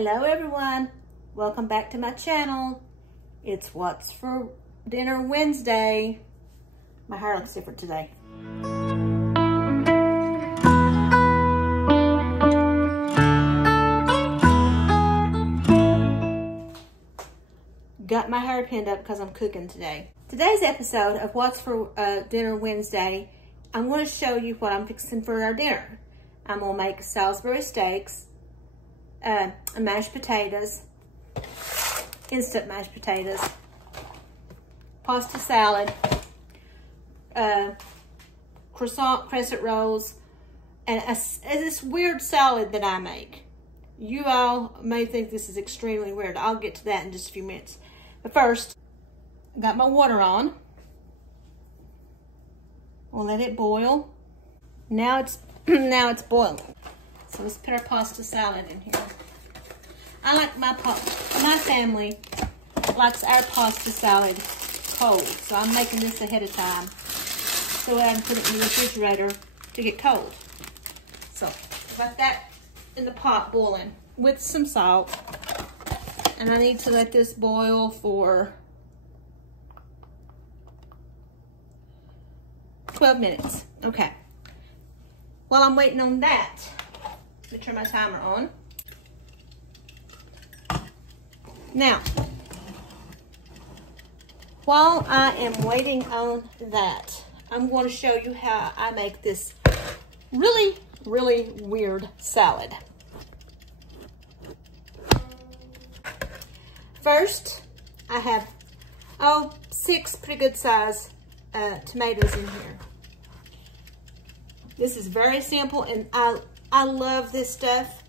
Hello everyone, welcome back to my channel. It's What's for Dinner Wednesday. My hair looks different today. Got my hair pinned up because I'm cooking today. Today's episode of What's for Dinner Wednesday, I'm going to show you what I'm fixing for our dinner. I'm going to make Salisbury steaks, mashed potatoes, instant mashed potatoes, pasta salad, crescent rolls, and this weird salad that I make. You all may think this is extremely weird. I'll get to that in just a few minutes. But first, I got my water on. We'll let it boil. Now it's boiling. So let's put our pasta salad in here. I like my family likes our pasta salad cold, so I'm making this ahead of time so I can put it in the refrigerator to get cold. So got that in the pot boiling with some salt, and I need to let this boil for 12 minutes. Okay. While I'm waiting on that, let me turn my timer on. Now, while I am waiting on that, I'm going to show you how I make this really, really weird salad. First, I have, 6 pretty good size tomatoes in here. This is very simple, and I love this stuff.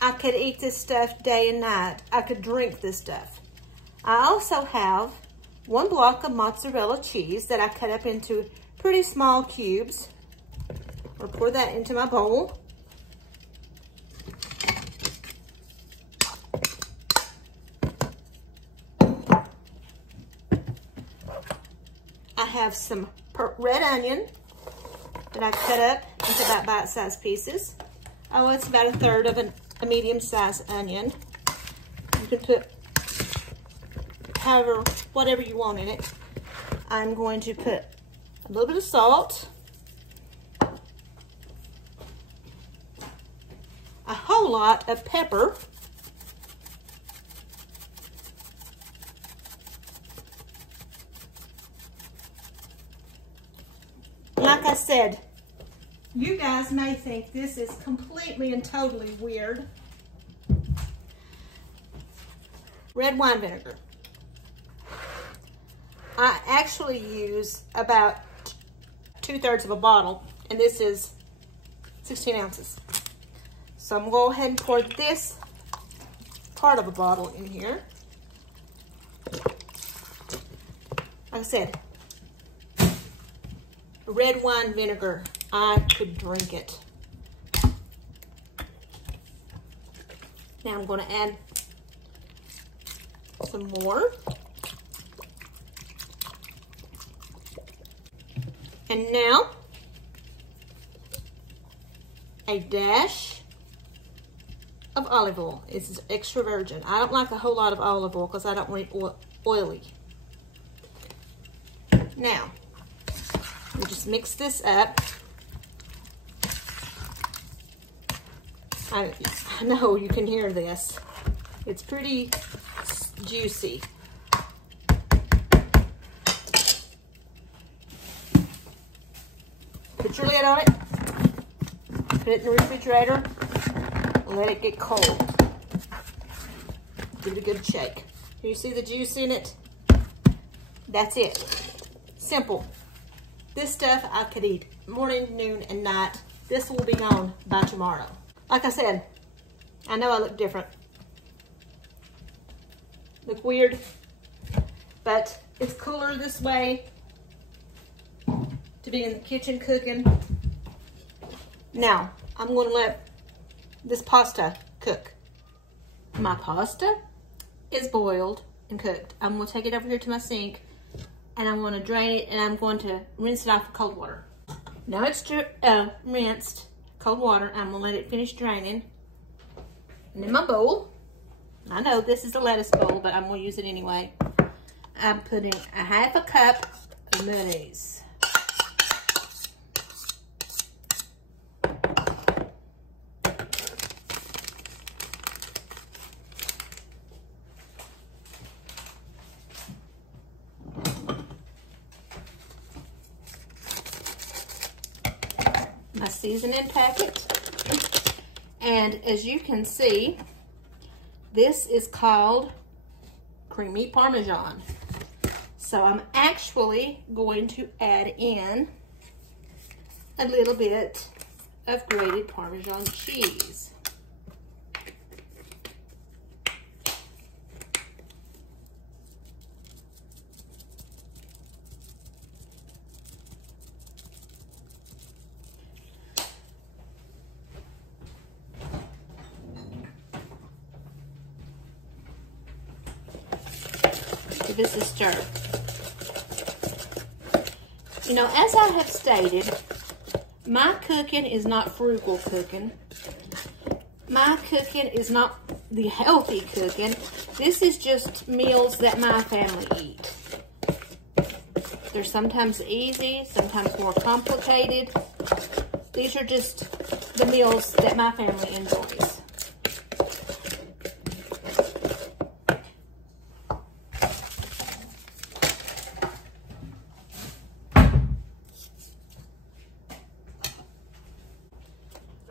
I could eat this stuff day and night. I could drink this stuff. I also have 1 block of mozzarella cheese that I cut up into pretty small cubes. I'll pour that into my bowl. I have some red onion that I cut up into about bite-sized pieces. Oh, it's about 1/3 of a medium-sized onion. You can put whatever you want in it. I'm going to put a little bit of salt, a whole lot of pepper, like I said, you guys may think this is completely and totally weird. Red wine vinegar. I actually use about 2/3 of a bottle, and this is 16 ounces. So I'm going to go ahead and pour this part of a bottle in here. Like I said, red wine vinegar. I could drink it. Now I'm going to add some more. And now, a dash of olive oil. It's extra virgin. I don't like a whole lot of olive oil because I don't want it oily. Now, we just mix this up. I know you can hear this. It's pretty juicy. Put your lid on it. Put it in the refrigerator. Let it get cold. Give it a good shake. Do you see the juice in it? That's it. Simple. This stuff I could eat morning, noon, and night. This will be gone by tomorrow. Like I said, I know I look different. Look weird, but it's cooler this way to be in the kitchen cooking. Now, I'm going to let this pasta cook. My pasta is boiled and cooked. I'm going to take it over here to my sink, and I'm going to drain it, and I'm going to rinse it off with cold water. Now it's rinsed, cold water. I'm going to let it finish draining. And in my bowl, I know this is a lettuce bowl, but I'm going to use it anyway. I'm putting a half a cup of mayonnaise. My seasoning packet. And as you can see, this is called creamy Parmesan. So I'm actually going to add in a little bit of grated Parmesan cheese. Give this a stir. You know, as I have stated, my cooking is not frugal cooking. My cooking is not the healthy cooking. This is just meals that my family eat. They're sometimes easy, sometimes more complicated. These are just the meals that my family enjoys.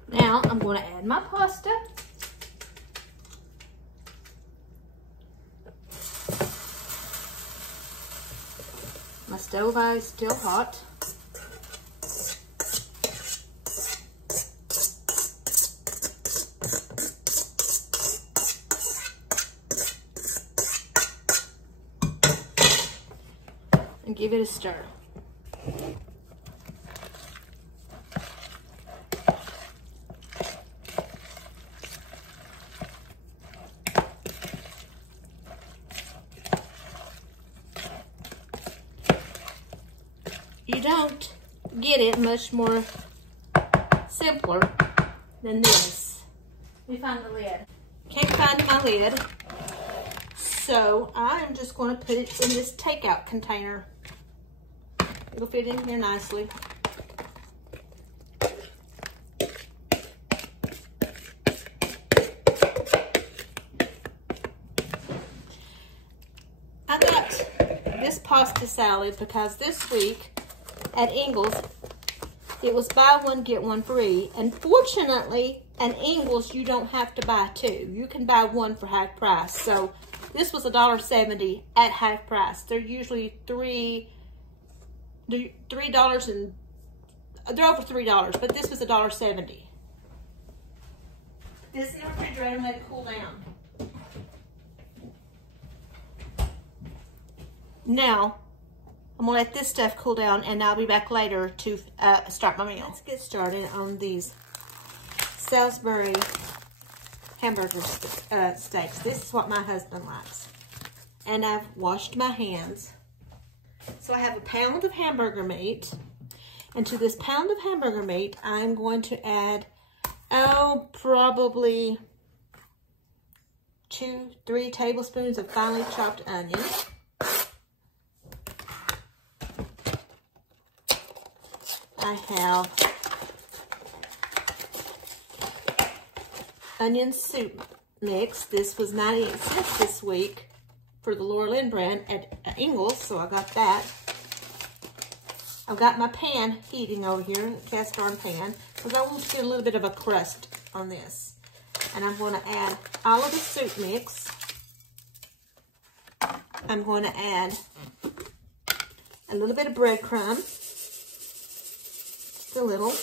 Now I'm going to add my pasta. My stove eye is still hot. And give it a stir. You don't get it much more simpler than this. Let me find the lid. Can't find my lid, so I'm just going to put it in this takeout container. It'll fit in here nicely. I got this pasta salad because this week at Ingles, it was buy one, get one free. And fortunately, at Ingles, you don't have to buy two. You can buy one for half price. So this was $1.70 at half price. They're usually $3 and they're over $3, but this was $1.70. This in the refrigerator and let it cool down. Now, I'm gonna let this stuff cool down and I'll be back later to start my meal. Let's get started on these Salisbury hamburger steaks. This is what my husband likes. And I've washed my hands. So I have a pound of hamburger meat. And to this pound of hamburger meat, I'm going to add, probably 2-3 tablespoons of finely chopped onion. I have onion soup mix. This was 98 cents this week for the Laura Lynn brand at Ingles, so I got that. I've got my pan heating over here, a cast iron pan, because I want to get a little bit of a crust on this. And I'm going to add all of the soup mix. I'm going to add a little bit of breadcrumb. A little.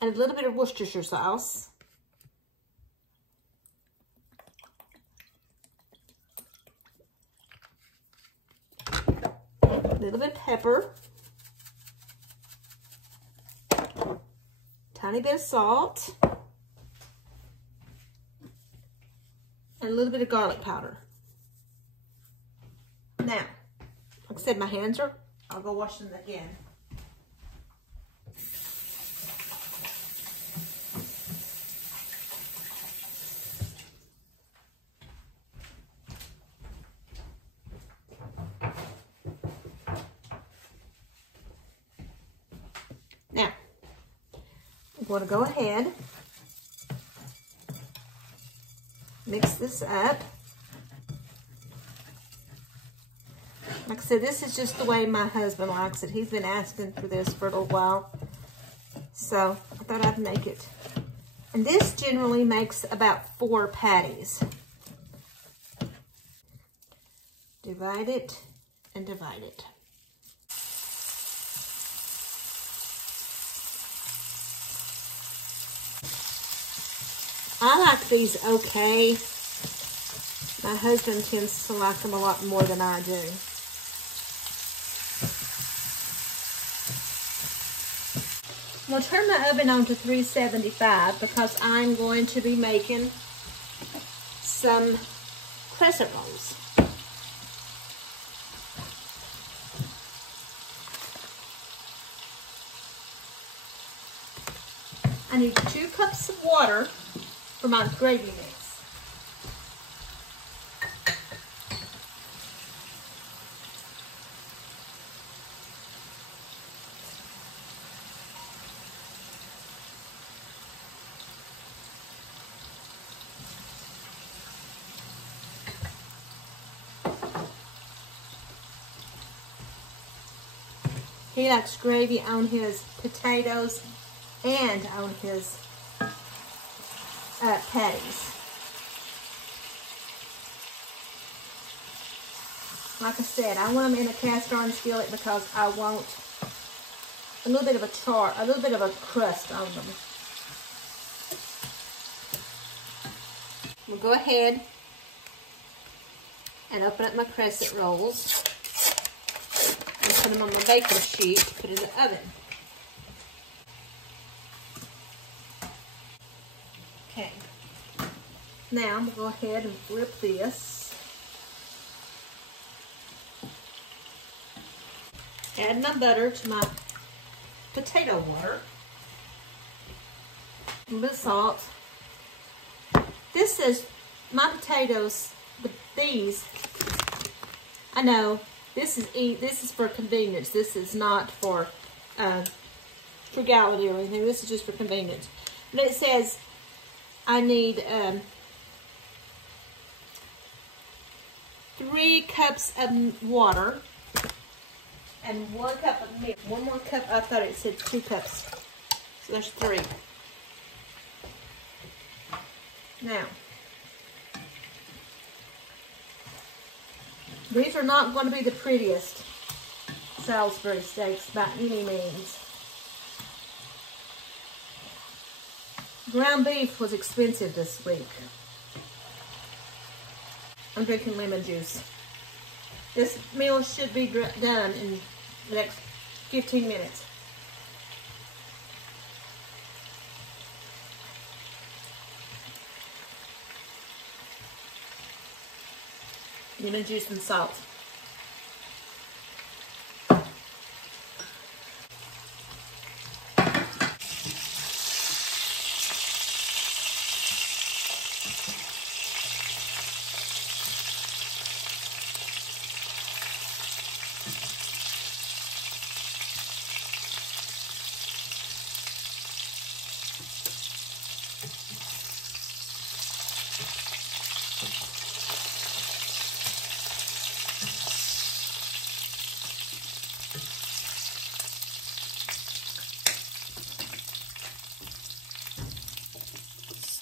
And a little bit of Worcestershire sauce. A little bit of pepper. Tiny bit of salt. And a little bit of garlic powder. Now, like I said, my hands are, I'll go wash them again. going to go ahead, mix this up. Like I said, this is just the way my husband likes it. He's been asking for this for a little while, so I thought I'd make it. And this generally makes about 4 patties. Divide it and divide it. I like these okay. My husband tends to like them a lot more than I do. I'm going to turn my oven on to 375 because I'm going to be making some crescent rolls. I need 2 cups of water for my gravy mix. He likes gravy on his potatoes and on his patties. Like I said, I want them in a cast iron skillet because I want a little bit of a crust on them. We'll go ahead and open up my crescent rolls and put them on my baking sheet to put in the oven. Okay. Now I'm going to go ahead and flip this. Add my butter to my potato water. A little bit of salt. This is my potatoes, these, I know, this is for convenience. This is not for frugality or anything. This is just for convenience. But it says I need 3 cups of water and 1 cup of milk. 1 more cup. I thought it said 2 cups. So there's 3. Now, these are not going to be the prettiest Salisbury steaks by any means. Ground beef was expensive this week. I'm drinking lemon juice. This meal should be done in the next 15 minutes. Lemon juice and salt.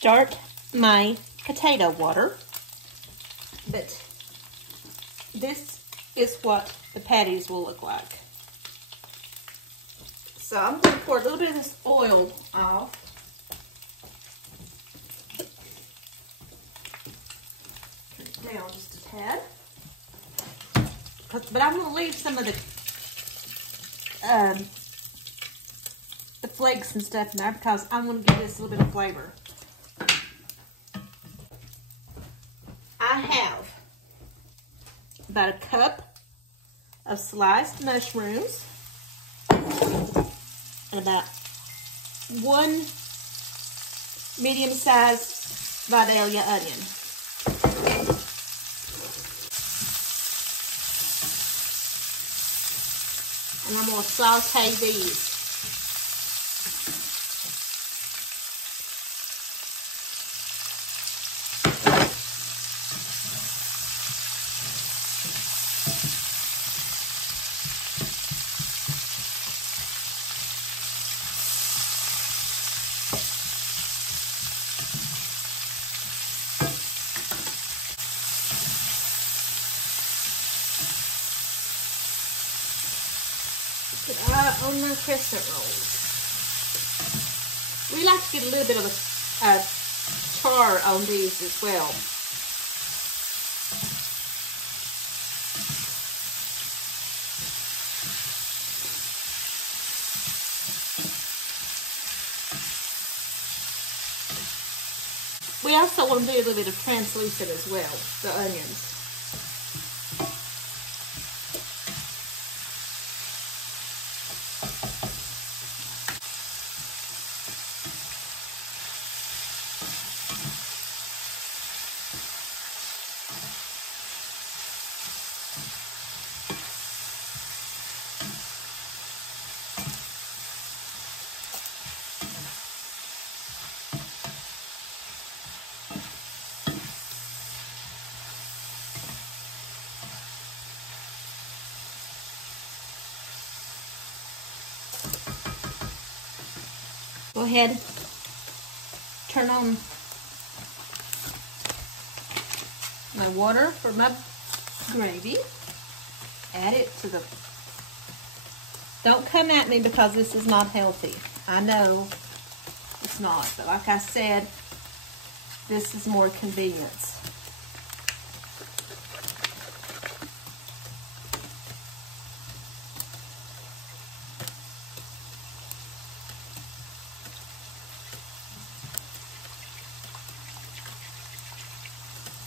Start my potato water, but this is what the patties will look like. So I'm going to pour a little bit of this oil off. Turn it down just a tad. But I'm going to leave some of the flakes and stuff in there because I'm going to give this a little bit of flavor. I have about a cup of sliced mushrooms and about 1 medium-sized Vidalia onion. And I'm going to saute these. on my crescent rolls. We like to get a little bit of a char on these as well. We also want to do a little bit of translucent as well, the onions. Go ahead, turn on my water for my gravy. Add it to the, don't come at me because this is not healthy. I know it's not, but like I said, this is more convenience.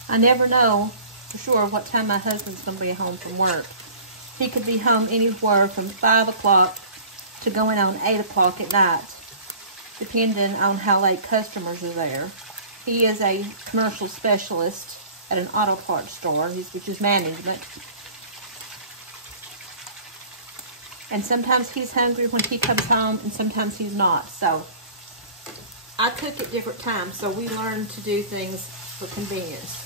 I never know for sure what time my husband's going to be home from work. He could be home anywhere from 5 o'clock to going on 8 o'clock at night, depending on how late customers are there. He is a commercial specialist at an auto parts store, which is management. And sometimes he's hungry when he comes home, and sometimes he's not. So I cook at different times, so we learn to do things for convenience.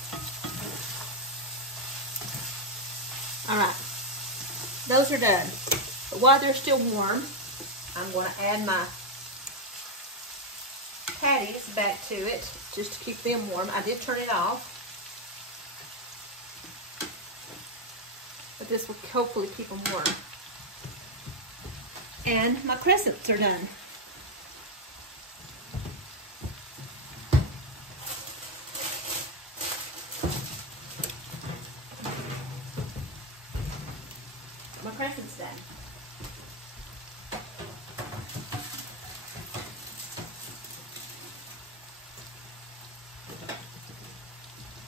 All right, those are done. But while they're still warm, I'm going to add my patties back to it just to keep them warm. I did turn it off, but this will hopefully keep them warm. And my crescents are done. My crescent's done.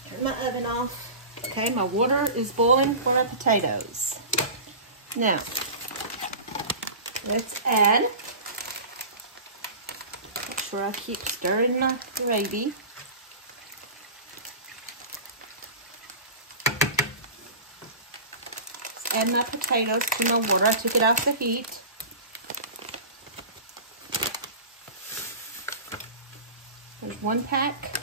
Turn my oven off. Okay, my water is boiling for my potatoes. Now, let's add, make sure I keep stirring my gravy. Add my potatoes to my water. I took it off the heat. There's one pack.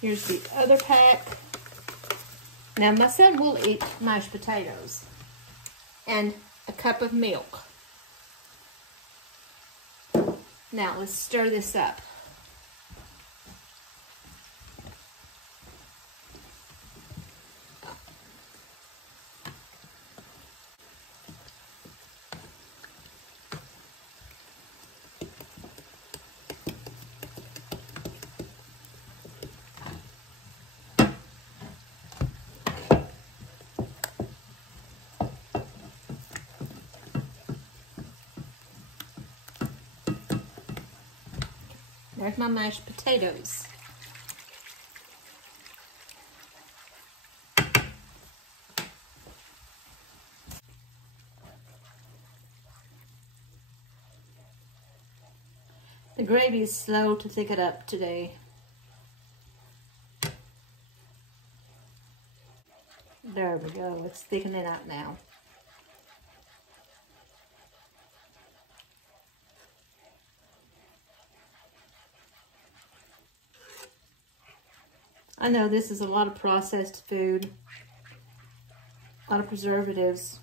Here's the other pack. Now my son will eat mashed potatoes and a cup of milk. Now let's stir this up. There's my mashed potatoes. The gravy is slow to thicken up today. There we go, it's thickening out now. I know this is a lot of processed food, a lot of preservatives.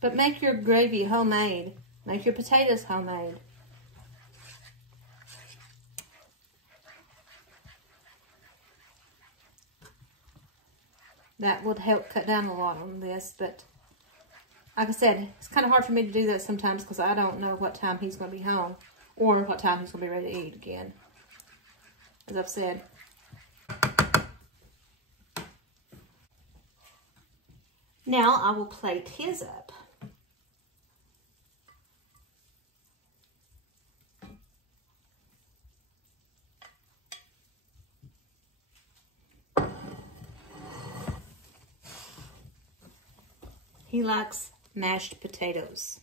But make your gravy homemade. Make your potatoes homemade. That would help cut down a lot on this, but like I said, it's kind of hard for me to do that sometimes because I don't know what time he's going to be home or what time he's going to be ready to eat again, as I've said. Now I will plate his up. He likes mashed potatoes.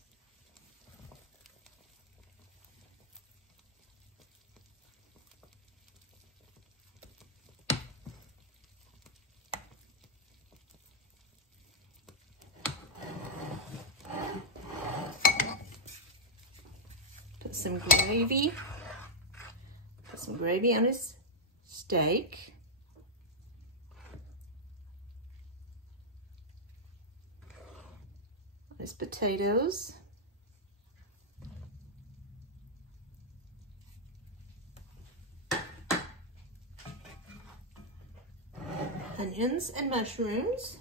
Put some gravy. Put some gravy on his steak. His potatoes. Onions and mushrooms.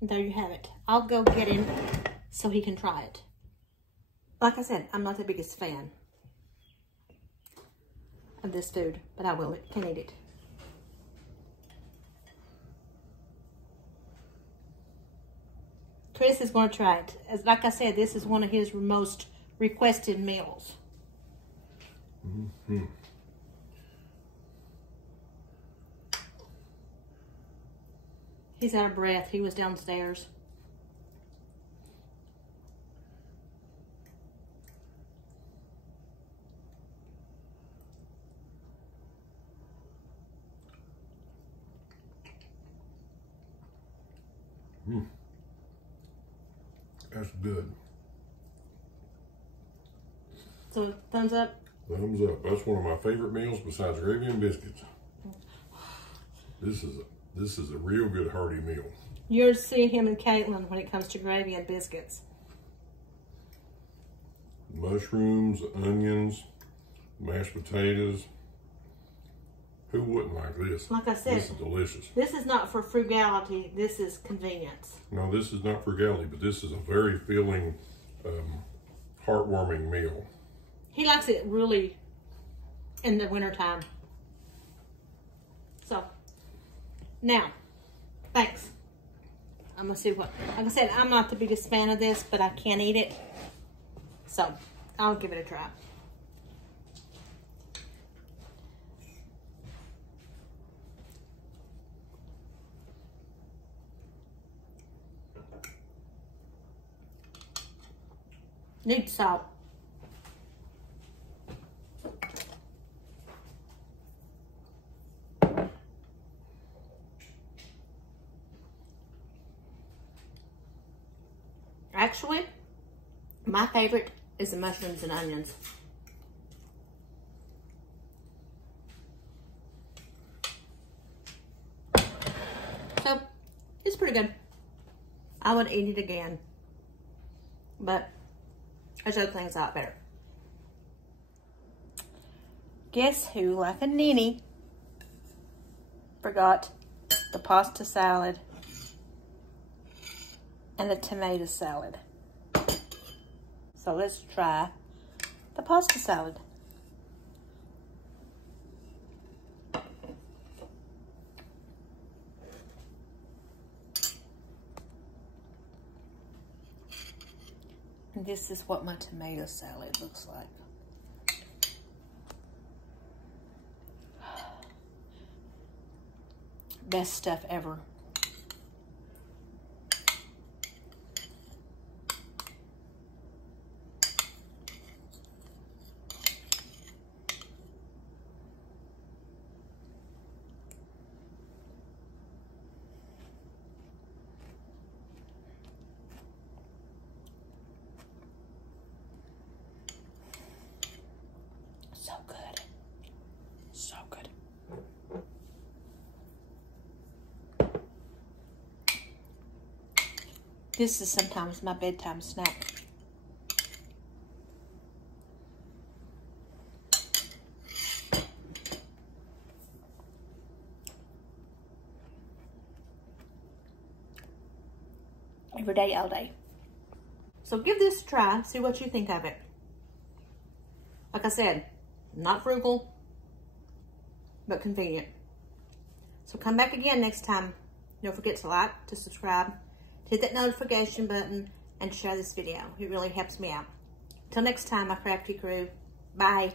And there you have it. I'll go get him so he can try it. Like I said, I'm not the biggest fan of this food, but I can eat it. Chris is going to try it. Like I said, this is one of his most requested meals. Mm-hmm. He's out of breath. He was downstairs. That's good. So, thumbs up? Thumbs up. That's one of my favorite meals besides gravy and biscuits. This is a real good hearty meal. You're seeing him and Caitlin when it comes to gravy and biscuits. Mushrooms, onions, mashed potatoes. Who wouldn't like this? Like I said, this is delicious. This is not for frugality. This is convenience. No, this is not frugality, but this is a very filling, heartwarming meal. He likes it really in the wintertime. So, now, thanks. I'm going to see what, like I said, I'm not the biggest fan of this, but I can eat it. So, I'll give it a try. Need salt. Actually, my favorite is the mushrooms and onions. So, it's pretty good. I would eat it again, but there's other things out better. Guess who, like a ninny, forgot the pasta salad and the tomato salad. So let's try the pasta salad. And this is what my tomato salad looks like. Best stuff ever. This is sometimes my bedtime snack. Every day, all day. So give this a try, see what you think of it. Like I said, not frugal, but convenient. So come back again next time. Don't forget to like, to subscribe, to hit that notification button, and share this video. It really helps me out. Till next time, my crafty crew. Bye.